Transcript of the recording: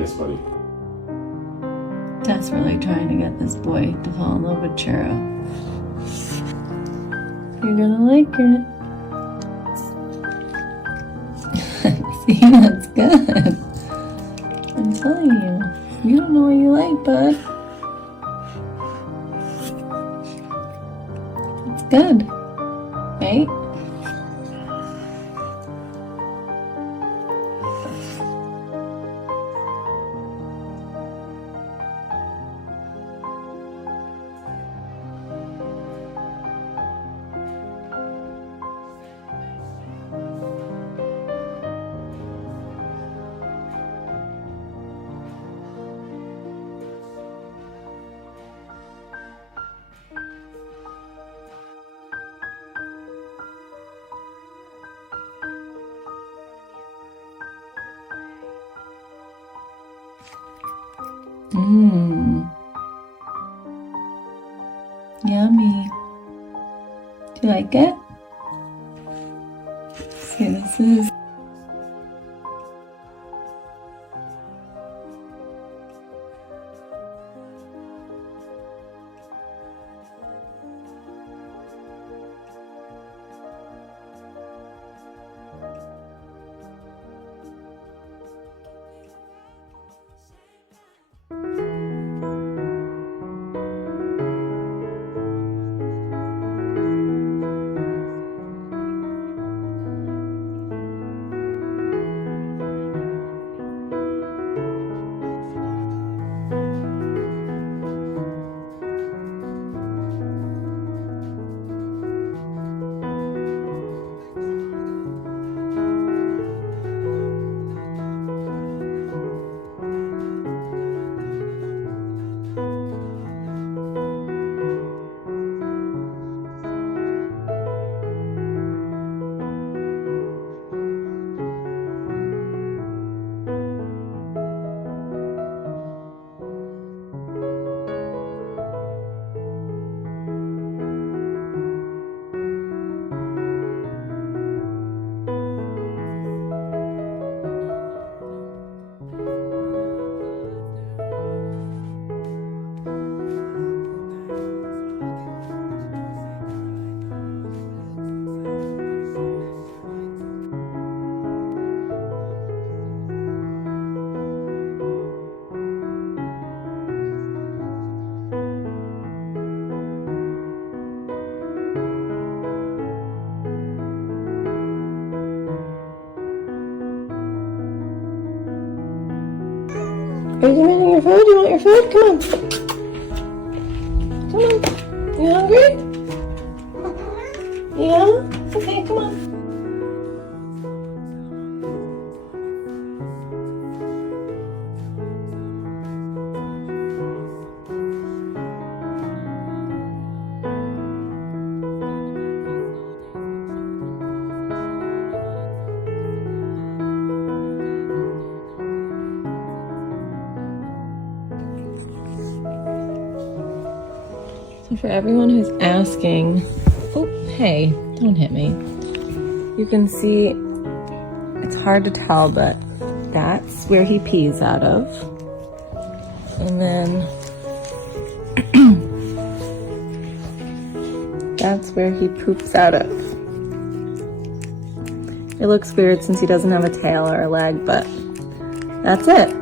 Yes, buddy. Desperately trying to get this boy to fall in love with Churro. You're gonna like it. See, that's good. I'm telling you. You don't know what you like, bud. It's good. Right? Mmm. Yummy. Do you like it? See, this is Are you demanding your food? You want your food? Come on. Come on. You hungry? Yeah? Okay, come on. So for everyone who's asking, oh, hey, don't hit me. You can see, it's hard to tell, but that's where he pees out of. And then that's where he poops out of. It looks weird since he doesn't have a tail or a leg, but that's it.